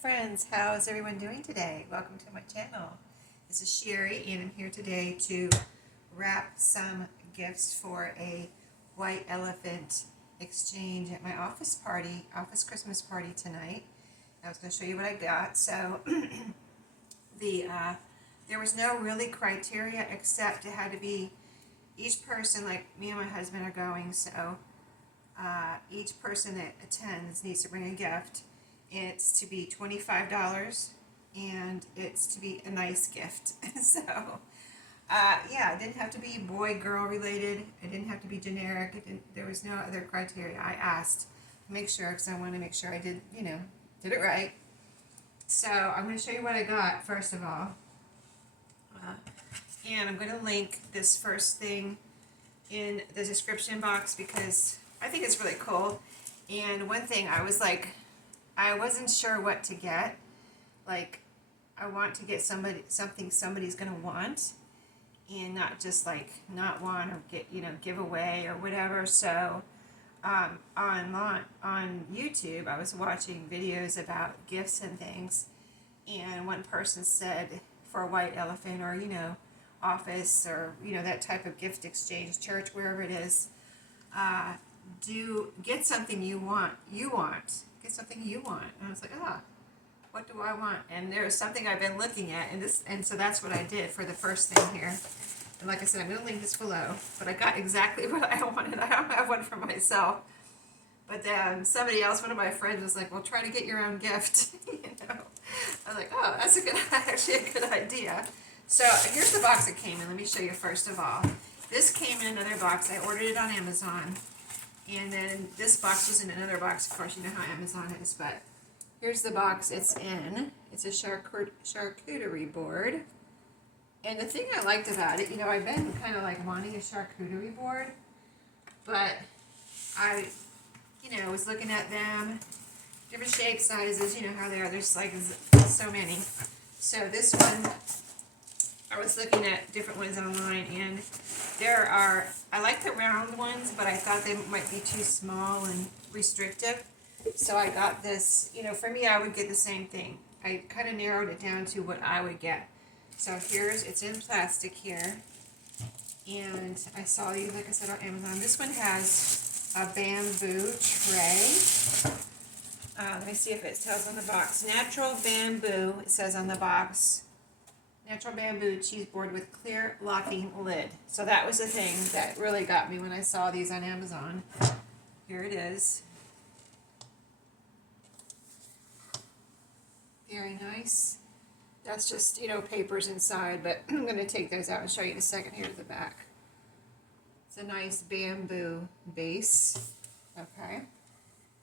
Friends, how is everyone doing today? Welcome to my channel. This is Sheree and I'm here today to wrap some gifts for a white elephant exchange at my office Christmas party tonight. I was going to show you what I got. So there was no really criteria except it had to be each person, like me and my husband are going, so each person that attends needs to bring a gift. It's to be $25 and it's to be a nice gift. So yeah, it didn't have to be boy girl related, it didn't have to be generic, there was no other criteria. I asked to make sure because I wanted to make sure I did it right. So I'm going to show you what I got first of all, and I'm going to link this first thing in the description box because I think it's really cool. And one thing I wasn't sure what to get. Like, I want to get something somebody's gonna want, and not just like not want or get give away or whatever. So on YouTube, I was watching videos about gifts and things, and one person said for a white elephant or office or that type of gift exchange, church, wherever it is, get something you want. Get something you want. And I was like, what do I want? And there's something I've been looking at, and so that's what I did for the first thing here. And like I said, I'm going to link this below, but I got exactly what I wanted. I don't have one for myself, but then somebody else, one of my friends, was like, well, try to get your own gift. I was like, oh, that's actually a good idea. So here's the box it came in. Let me show you first of all. This came in another box. I ordered it on Amazon. And then this box was in another box. Of course, you know how Amazon is, but here's the box it's in. It's a charcuterie board. And the thing I liked about it, I've been kind of like wanting a charcuterie board, but I, was looking at them, different shapes, sizes, how they are. There's like so many. So this one, I was looking at different ones online, and I like the round ones, but I thought they might be too small and restrictive. So I got this, for me, I would get the same thing. I kind of narrowed it down to what I would get. So it's in plastic here. And I saw these, like I said, on Amazon. This one has a bamboo tray. Let me see if it tells on the box. Natural bamboo, it says on the box. Natural bamboo cheese board with clear locking lid. So that was the thing that really got me when I saw these on Amazon. Here it is. Very nice. That's just, papers inside, but I'm going to take those out and show you in a second. Here's the back. It's a nice bamboo base. Okay.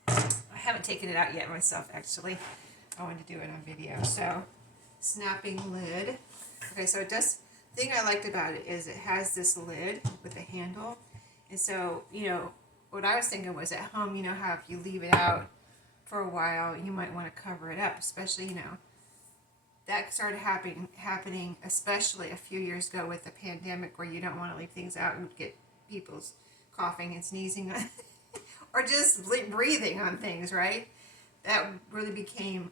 I haven't taken it out yet myself, actually. I wanted to do it on video. So, snapping lid. Okay, so the thing I liked about it is it has this lid with a handle. And so, what I was thinking was at home, how if you leave it out for a while, you might want to cover it up, especially, that started happening, especially a few years ago with the pandemic, where you don't want to leave things out and get people's coughing and sneezing on, or just breathing on things, right? That really became,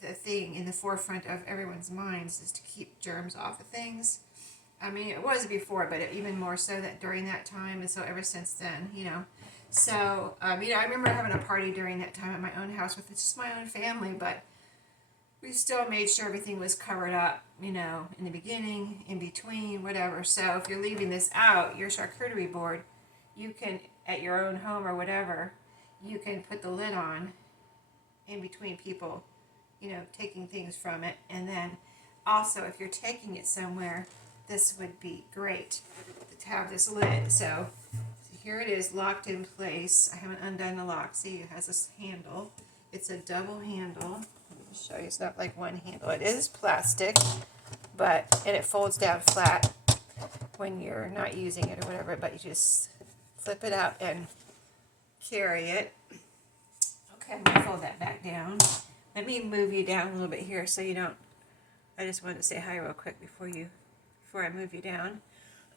the thing in the forefront of everyone's minds is to keep germs off of things. I mean, it was before, but even more so that during that time, and so ever since then, So, I remember having a party during that time at my own house with just my own family, but we still made sure everything was covered up, in the beginning, in between, whatever. So if you're leaving this out, your charcuterie board, you can, at your own home or whatever, you can put the lid on in between people, taking things from it. And then also, if you're taking it somewhere, this would be great to have this lid. So here it is, locked in place. I haven't undone the lock. See, it has this handle. It's a double handle. Let me just show you. It's not like one handle. It is plastic, and it folds down flat when you're not using it or whatever, but you just flip it out and carry it. Okay, I'm going to fold that back down. Let me move you down a little bit here so you don't, I just wanted to say hi real quick before I move you down.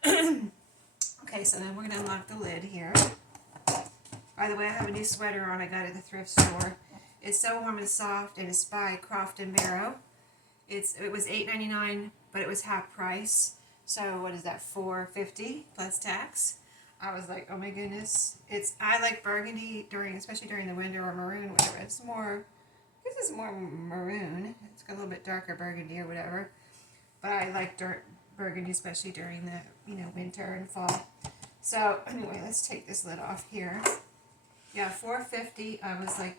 Okay, so then we're going to unlock the lid here. By the way, I have a new sweater on I got at the thrift store. It's So Warm and Soft, and it's by Croft and Barrow. It was $8.99, but it was half price. So what is that? $4.50 plus tax. I was like, oh my goodness. I like burgundy especially during the winter, or maroon, whatever. This is more maroon. It's got a little bit darker burgundy or whatever. But I like burgundy, especially during the winter and fall. So anyway, let's take this lid off here. Yeah, $4.50. I was like,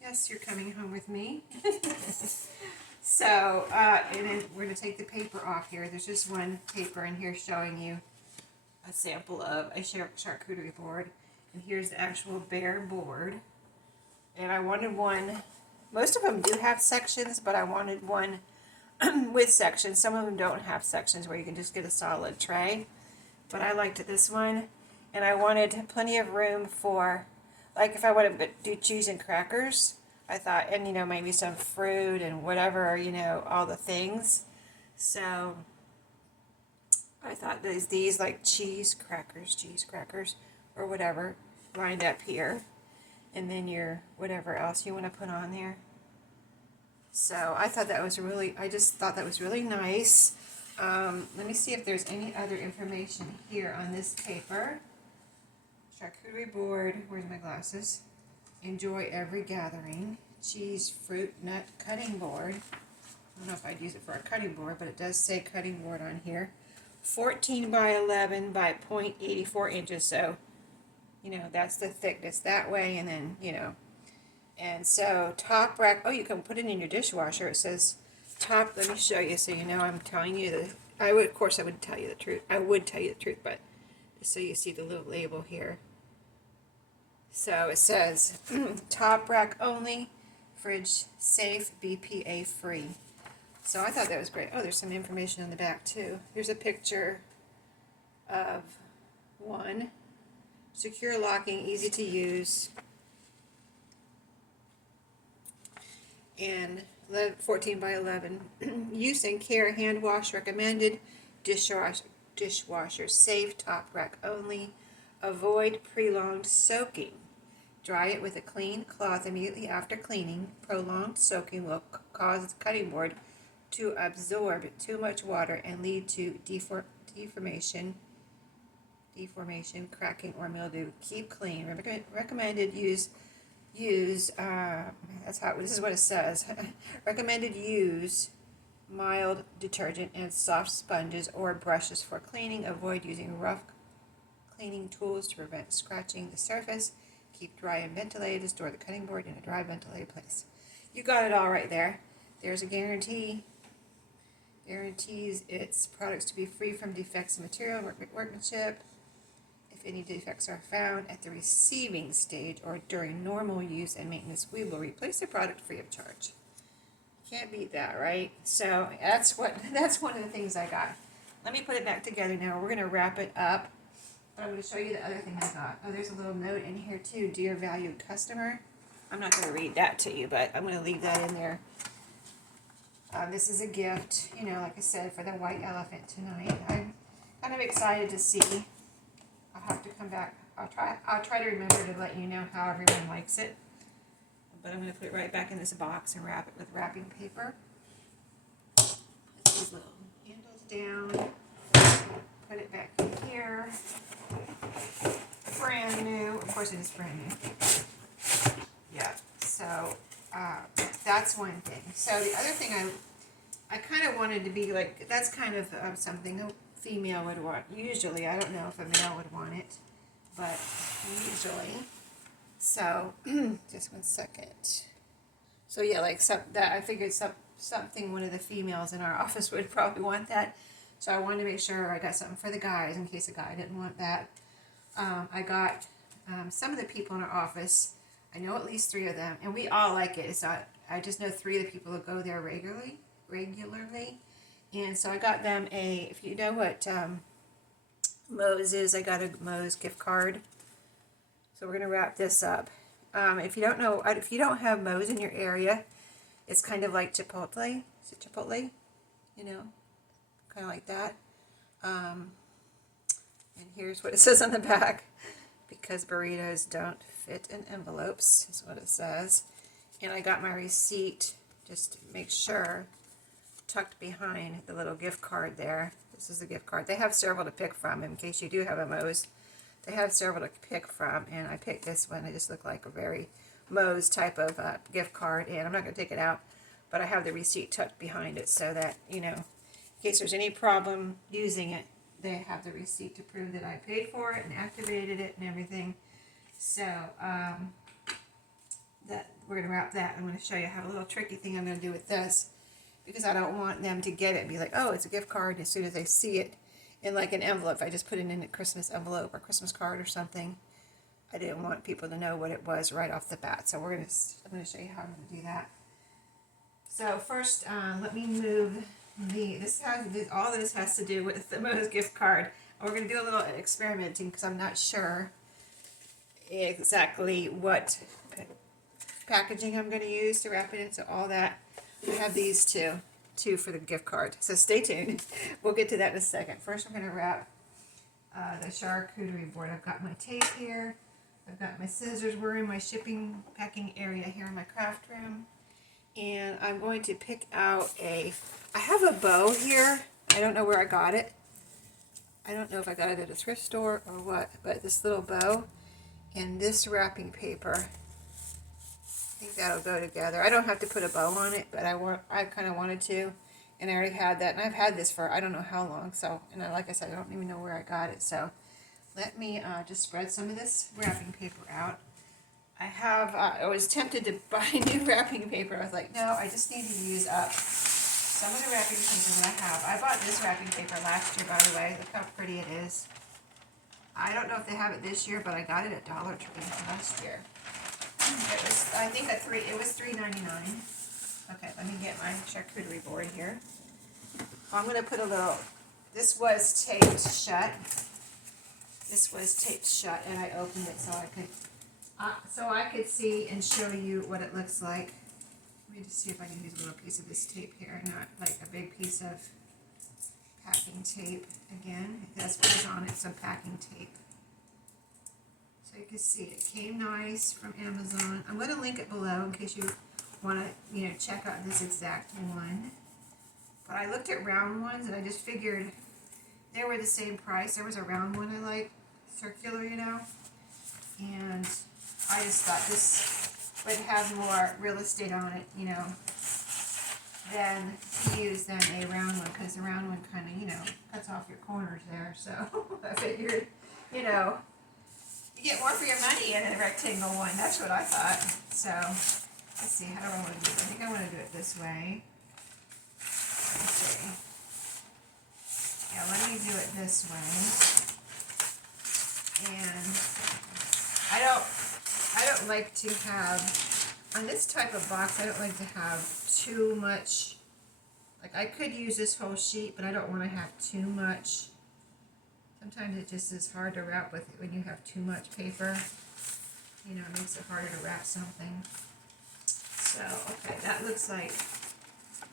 yes, you're coming home with me. So, and then we're going to take the paper off here. There's just one paper in here showing you a sample of a charcuterie board. And here's the actual bare board. And I wanted one, most of them do have sections, but I wanted one with sections. Some of them don't have sections where you can just get a solid tray. But I liked this one. And I wanted plenty of room for, like if I wanted to do cheese and crackers, I thought, and maybe some fruit and whatever, all the things. So I thought these like cheese crackers, or whatever, lined up here. And then your whatever else you want to put on there. So I thought that was I just thought that was really nice. Let me see if there's any other information here on this paper. Charcuterie board, where's my glasses? Enjoy every gathering. Cheese, fruit, nut, cutting board. I don't know if I'd use it for a cutting board, but it does say cutting board on here. 14 by 11 by 0.84 inches. So, that's the thickness that way. And then, and so top rack. Oh, you can put it in your dishwasher. It says top. Let me show you so I'm telling you of course, I would tell you the truth. I would tell you the truth, but so you see the little label here. So it says, top rack only, fridge safe, BPA free. So I thought that was great. Oh, there's some information on the back too. Here's a picture of one. Secure locking, easy to use. And 14 by 11. Use and care, hand wash recommended. Dishwasher safe, top rack only. Avoid prolonged soaking. Dry it with a clean cloth immediately after cleaning. Prolonged soaking will cause the cutting board to absorb too much water and lead to deformation, cracking, or mildew. Keep clean. Recommended use. This is what it says. Recommended use mild detergent and soft sponges or brushes for cleaning. Avoid using rough cleaning tools to prevent scratching the surface. Keep dry and ventilated. Store the cutting board in a dry, ventilated place. You got it all right there. There's a guarantee. Guarantees its products to be free from defects in material workmanship. If any defects are found at the receiving stage or during normal use and maintenance, we will replace the product free of charge. Can't beat that, right? So that's one of the things I got. Let me put it back together now. We're going to wrap it up. But I'm going to show you the other thing I got. Oh, there's a little note in here too. Dear valued customer. I'm not going to read that to you, but I'm going to leave that in there. This is a gift, like I said, for the white elephant tonight. I'm kind of excited to see. I'll have to come back. I'll try to remember to let you know how everyone likes it. But I'm going to put it right back in this box and wrap it with wrapping paper. Put these little handles down. Put it back in here. Brand new. Of course it is brand new. Yeah. So that's one thing. So the other thing I kind of wanted to be like, that's kind of something a female would want. Usually, I don't know if a male would want it, but usually. So just 1 second. So yeah, like I figured something one of the females in our office would probably want that. So I wanted to make sure I got something for the guys in case a guy didn't want that. I got some of the people in our office. I know at least 3 of them, and we all like it. It's not, I just know 3 of the people that go there regularly. And so I got them if you know what Moe's is, I got a Moe's gift card. So we're going to wrap this up. If you don't know, if you don't have Moe's in your area, it's kind of like Chipotle. Is it Chipotle? Kind of like that. And here's what it says on the back. Because burritos don't fit in envelopes, is what it says. And I got my receipt, just to make sure, tucked behind the little gift card there. This is the gift card. They have several to pick from in case you do have a Moe's. They have several to pick from, and I picked this one. It just looked like a very Moe's type of gift card, and I'm not going to take it out, but I have the receipt tucked behind it so that, you know, in case there's any problem using it, they have the receipt to prove that I paid for it and activated it and everything. So, that we're going to wrap that. I'm going to show you how a little tricky thing I'm going to do with this, because I don't want them to get it and be like, oh, it's a gift card, and as soon as they see it in like an envelope, if I just put it in a Christmas envelope or Christmas card or something, I didn't want people to know what it was right off the bat. So I'm going to show you how I'm going to do that. So first, let me move all this has to do with the Moe's gift card. And we're going to do a little experimenting because I'm not sure exactly what packaging I'm going to use to wrap it in. So all that, I have these two for the gift card. So stay tuned. We'll get to that in a second. First, I'm going to wrap the charcuterie board. I've got my tape here. I've got my scissors. We're in my shipping packing area here in my craft room. And I'm going to pick out I have a bow here. I don't know where I got it. I don't know if I got it at a thrift store or what, but this little bow and this wrapping paper, I think that'll go together. I don't have to put a bow on it, but I kind of wanted to, and I already had that, and I've had this for I don't know how long. So, and like I said, I don't even know where I got it. So, let me just spread some of this wrapping paper out. I was tempted to buy new wrapping paper. I was like, no, I just need to use up some of the wrapping paper that I have. I bought this wrapping paper last year, by the way. Look how pretty it is. I don't know if they have it this year, but I got it at Dollar Tree last year. It was, I think it was $3.99. Okay, let me get my charcuterie board here. I'm going to put a little, this was taped shut. This was taped shut, and I opened it so I could see and show you what it looks like. Let me just see if I can use a little piece of this tape here, not like a big piece of packing tape. Again, it does put on it some packing tape. So you can see it came nice from Amazon. I'm going to link it below in case you want to, check out this exact one. But I looked at round ones and I just figured they were the same price. There was a round one I like, circular, and I just thought this would have more real estate on it, than to use than a round one, because the round one kind of, cuts off your corners there. So I figured, you get more for your money in a rectangle one. That's what I thought. So let's see, how do I want to do it? I think I want to do it this way. Let's see. Yeah, let me do it this way. And I don't like to have, on this type of box, I don't like to have too much, like I could use this whole sheet, but I don't want to have too much. Sometimes it just is hard to wrap with when you have too much paper. It makes it harder to wrap something. So, okay, that looks like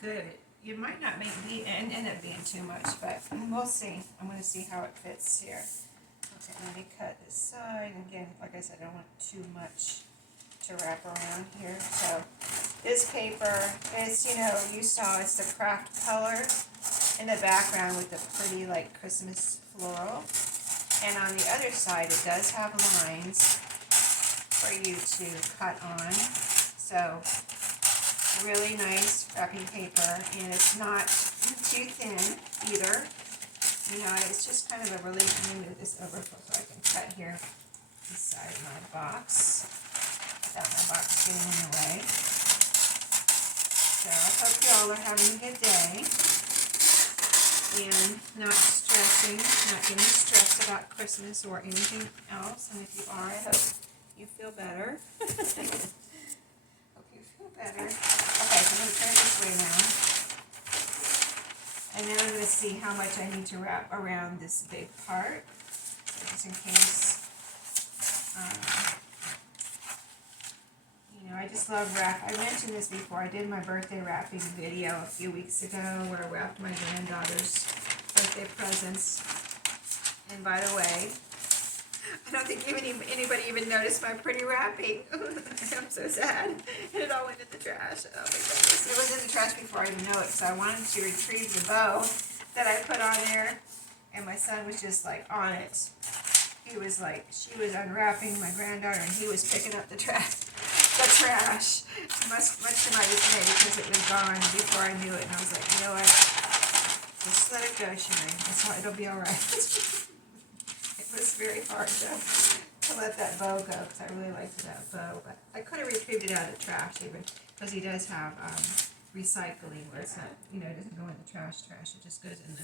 good. It might not end up being too much, but we'll see. I'm going to see how it fits here. Okay, let me cut this side. Again, like I said, I don't want too much to wrap around here. So this paper is, you saw it's the craft color in the background with the pretty like Christmas floral. And on the other side, it does have lines for you to cut on. So really nice wrapping paper, and it's not too thin either. It's just kind of a really, let me move this over so I can cut here inside my box without my box getting in the way. So I hope you all are having a good day and not getting stressed about Christmas or anything else. And if you are, I hope you feel better. Hope you feel better. Okay, so I'm going to turn it this way now. And then I'm going to see how much I need to wrap around this big part, so just in case. I just love wrap. I mentioned this before. I did my birthday wrapping video a few weeks ago where I wrapped my granddaughter's birthday presents. And by the way, I don't think anybody even noticed my pretty wrapping. I'm so sad. And it all went in the trash. Oh my goodness. It was in the trash before I even know it, so I wanted to retrieve the bow that I put on there. And my son was just like on it. He was like, she was unwrapping my granddaughter and he was picking up the trash. The trash. Much to my dismay because it was gone before I knew it. And I was like, you know what? Just let it go, Sheree. It'll be alright. It was very hard to let that bow go because I really liked that bow. But I could have retrieved it out of the trash even because he does have recycling where it's not, it doesn't go in the trash. It just goes in the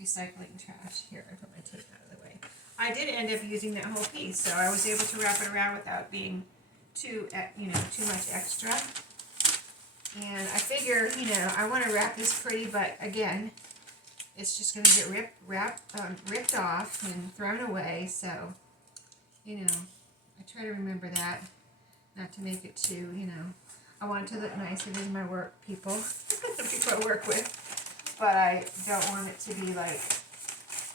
recycling trash. Here, I put my tape out of the way. I did end up using that whole piece, so I was able to wrap it around without being too much extra. And I figure, I want to wrap this pretty, but again, it's just going to get ripped off and thrown away. So, I try to remember that, not to make it too, I want it to look nice. It is my work people, the people I work with, but I don't want it to be like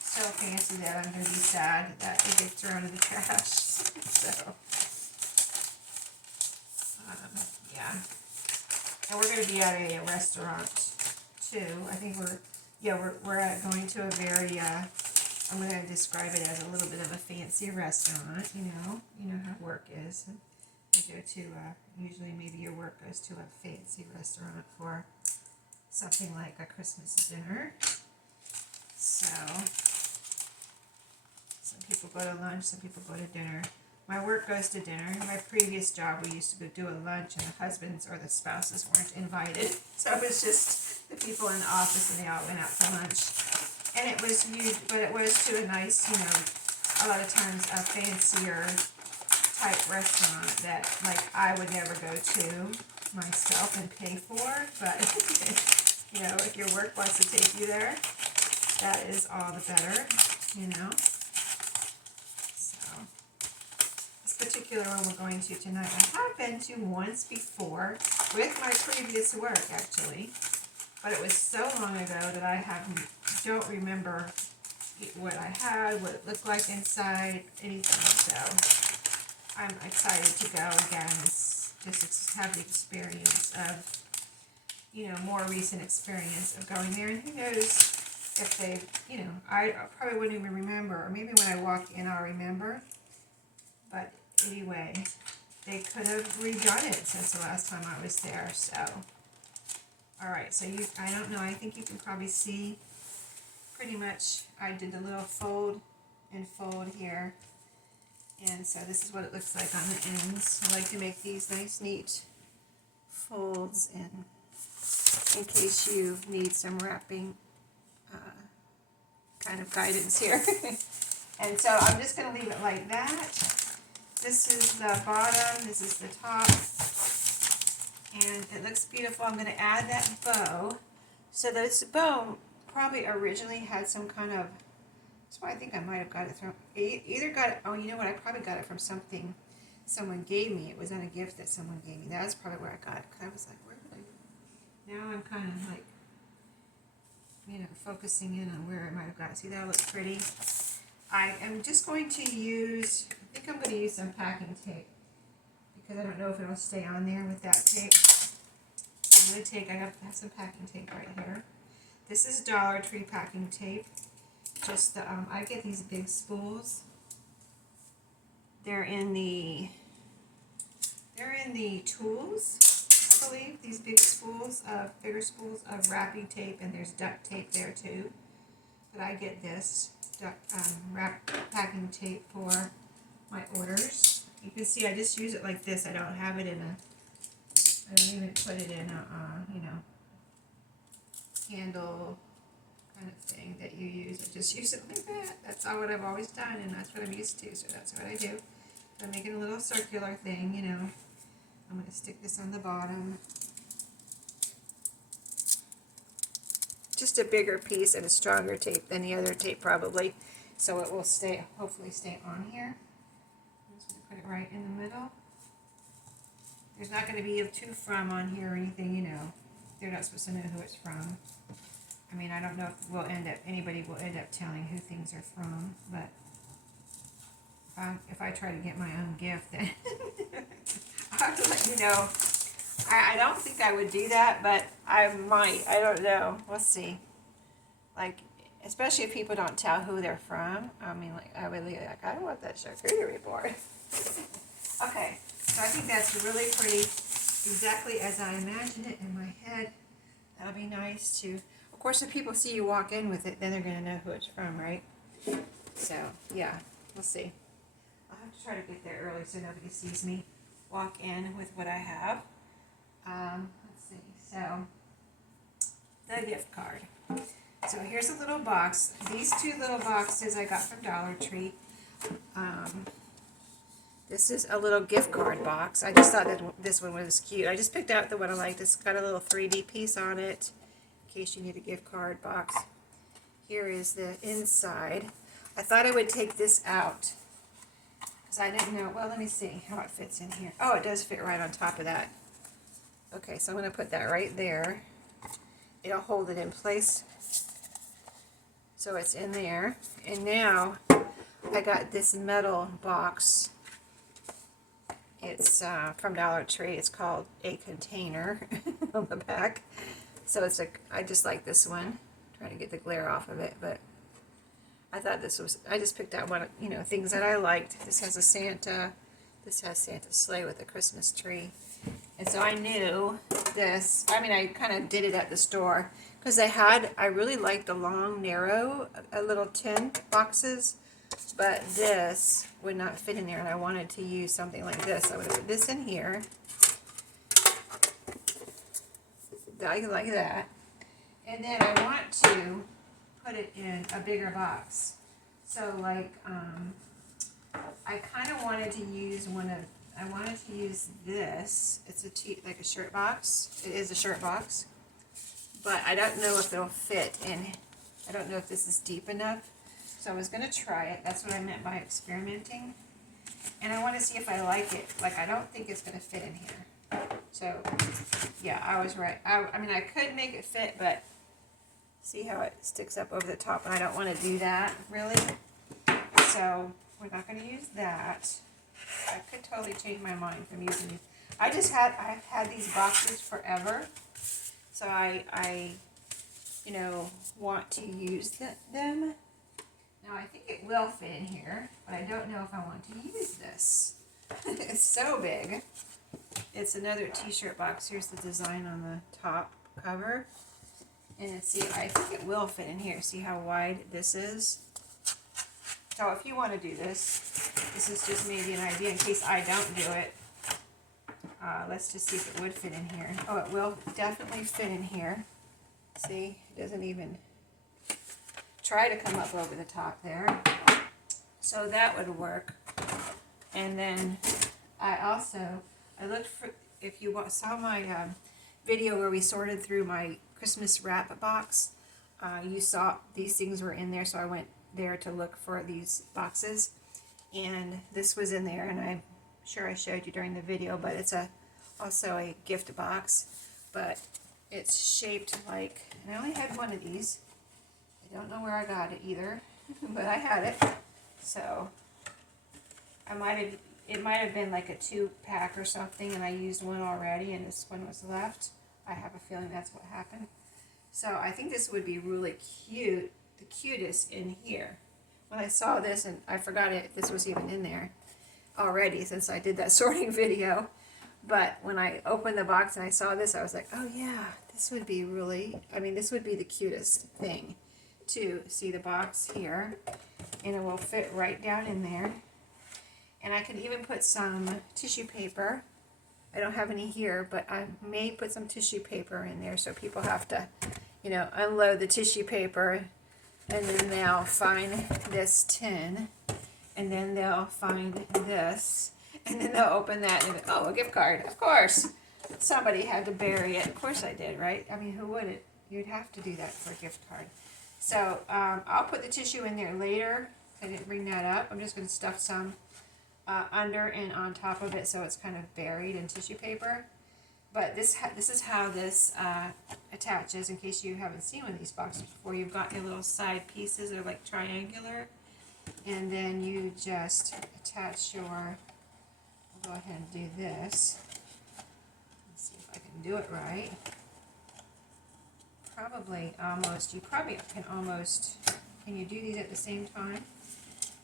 so fancy that I'm going to be sad that it gets thrown in the trash. So, yeah. And we're going to be at a restaurant too. I think we're going to a very, I'm going to describe it as a little bit of a fancy restaurant, you know how work is. We go to, usually maybe your work goes to a fancy restaurant for something like a Christmas dinner. So, some people go to lunch, some people go to dinner. My work goes to dinner. In my previous job, we used to go do a lunch, and the husbands or the spouses weren't invited. So it was just the people in the office, and they all went out to lunch. And it was huge, but it was to a nice, a lot of times a fancier type restaurant that, like, I would never go to myself and pay for. But, if your work wants to take you there, that is all the better, particular one we're going to tonight, I have been to once before with my previous work actually, but it was so long ago that I don't remember what I had, what it looked like inside, anything. So I'm excited to go again. Just have the experience of, more recent experience of going there, and who knows if they, I probably wouldn't even remember, or maybe when I walk in I'll remember. But anyway, they could have redone it since the last time I was there, so. Alright, so I don't know, I think you can probably see pretty much, I did a little fold and fold here. And so this is what it looks like on the ends. I like to make these nice, neat folds in case you need some wrapping kind of guidance here. And so I'm just going to leave it like that. This is the bottom, this is the top, and it looks beautiful. I'm going to add that bow. So this bow probably originally had some kind of, that's why I think I might have got it from, either got it, oh, you know what, I probably got it from something someone gave me. It was on a gift that someone gave me. That's probably where I got it, because I was like, where did I, now I'm kind of like, focusing in on where I might have got it. See, that looks pretty. I am just going to use, I think I'm going to use some packing tape because I don't know if it'll stay on there with that tape. I'm going to take, I have some packing tape right here. This is Dollar Tree packing tape. Just the, I get these big spools. They're in the tools, I believe. These big spools of, bigger spools of wrapping tape, and there's duct tape there too. But I get this wrap packing tape for my orders. You can see I just use it like this. I don't have it in a, I don't even put it in a, handle kind of thing that you use. I just use it like that. That's all what I've always done, and that's what I'm used to, so that's what I do. I'm making a little circular thing, I'm going to stick this on the bottom. Just a bigger piece and a stronger tape than the other tape probably, so it will stay, hopefully stay on here. I'm just going to put it right in the middle. There's not going to be a to from on here or anything, they're not supposed to know who it's from. I mean, I don't know if anybody will end up telling who things are from, but if I try to get my own gift, then I'll have to let you know. I don't think I would do that, but I might. I don't know. We'll see. Like, especially if people don't tell who they're from. I mean, like, I would be like, I don't want that charcuterie board. Okay, so I think that's really pretty, exactly as I imagined it in my head. That'll be nice to, of course, if people see you walk in with it, then they're going to know who it's from, right? So, yeah, we'll see. I'll have to try to get there early so nobody sees me walk in with what I have. Let's see, so, the gift card. So here's a little box. These two little boxes I got from Dollar Tree. This is a little gift card box. I just thought that this one was cute. I just picked out the one I liked. It's got a little 3D piece on it in case you need a gift card box. Here is the inside. I thought I would take this out because I didn't know. Well, let me see how it fits in here. Oh, it does fit right on top of that. Okay, so I'm going to put that right there. It'll hold it in place. So it's in there. And now I got this metal box. It's from Dollar Tree. It's called a container on the back. So it's a, I just like this one. Trying to get the glare off of it, but I thought this was, I just picked out one, you know, things that I liked. This has a Santa. This has Santa's sleigh with a Christmas tree. And so I knew this. I mean, I kind of did it at the store because they had, I really liked the long, narrow, little tin boxes. But this would not fit in there, and I wanted to use something like this. I would put this in here, like that, and then I want to put it in a bigger box. So, like, I kind of wanted to use I wanted to use this. It's like a shirt box. It is a shirt box, but I don't know if it'll fit in. I don't know if this is deep enough. So I was going to try it. That's what I meant by experimenting. And I want to see if I like it. Like, I don't think it's going to fit in here. So, yeah, I was right. I mean, I could make it fit, but see how it sticks up over the top. And I don't want to do that, really. So, we're not going to use that. I could totally change my mind from using these. I've had these boxes forever. So, I you know, want to use them. Now, I think it will fit in here, but I don't know if I want to use this. It's so big. It's another t-shirt box. Here's the design on the top cover. And see, I think it will fit in here. See how wide this is? So if you want to do this, this is just maybe an idea in case I don't do it. Let's just see if it would fit in here. Oh, it will definitely fit in here. See, it doesn't even try to come up over the top there. So that would work. And then I looked for, if you saw my video where we sorted through my Christmas wrap box, you saw these things were in there, so I went there to look for these boxes. And this was in there, and I'm sure I showed you during the video, but it's also a gift box, but it's shaped like, and I only had one of these. I don't know where I got it either, but I had it. So it might have been like a 2-pack or something, and I used one already, and this one was left. I have a feeling that's what happened. So I think this would be really cute, the cutest in here. When I saw this, and I forgot this was even in there already since I did that sorting video. But when I opened the box and I saw this, I was like, oh yeah, this would be really, I mean, this would be the cutest thing. To see the box here, and it will fit right down in there. And I could even put some tissue paper. I don't have any here, but I may put some tissue paper in there so people have to, you know, unload the tissue paper, and then they'll find this tin, and then they'll find this, and then they'll open that and oh, a gift card. Of course, somebody had to bury it. Of course I did, right? I mean, who wouldn't? You'd have to do that for a gift card. So I'll put the tissue in there later. I didn't bring that up. I'm just going to stuff some under and on top of it so it's kind of buried in tissue paper. But this is how this attaches, in case you haven't seen one of these boxes before. You've got your little side pieces. They're like triangular. and then you just attach your, I'll go ahead and do this. Let's see if I can do it right. Probably almost, you probably can almost, can you do these at the same time?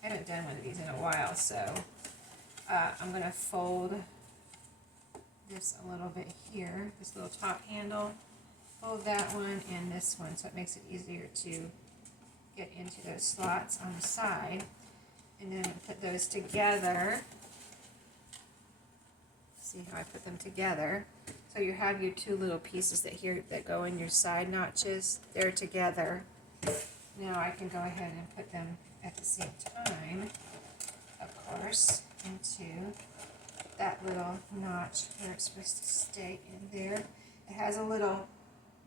I haven't done one of these in a while, so I'm going to fold this a little bit here, this little top handle, fold that one and this one, so it makes it easier to get into those slots on the side, and then put those together. See how I put them together? So you have your two little pieces that go in your side notches. They're together. Now I can go ahead and put them at the same time, of course, into that little notch where it's supposed to stay in there. It has a little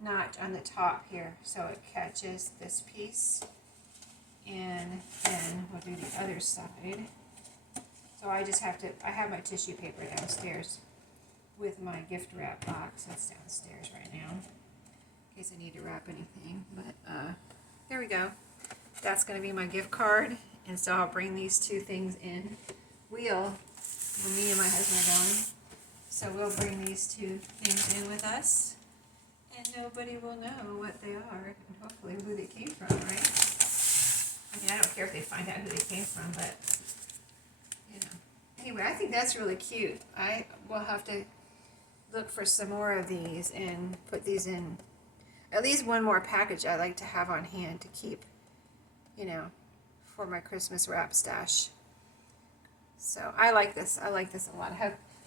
notch on the top here, so it catches this piece. And then we'll do the other side. So I just have to, I have my tissue paper downstairs with my gift wrap box. That's downstairs right now, in case I need to wrap anything. But there we go. That's going to be my gift card. And so I'll bring these two things in. When me and my husband are going. So we'll bring these two things in with us. And nobody will know what they are. And hopefully who they came from, right? I mean, I don't care if they find out who they came from, but, you know. Anyway, I think that's really cute. I will have to look for some more of these and put these in. At least one more package I like to have on hand to keep, you know, for my Christmas wrap stash. So I like this. I like this a lot.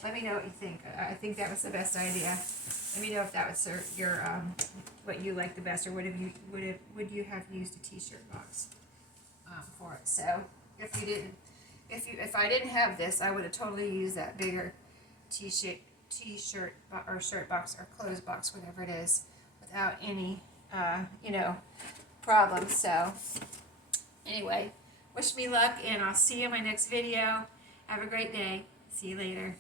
Let me know what you think. I think that was the best idea. Let me know if that would serve your what you like the best, or would you have used a T-shirt box for it? So if you didn't, if I didn't have this, I would have totally used that bigger T-shirt or shirt box or clothes box, whatever it is, without any you know, problems. So anyway, wish me luck, and I'll see you in my next video. Have a great day. See you later.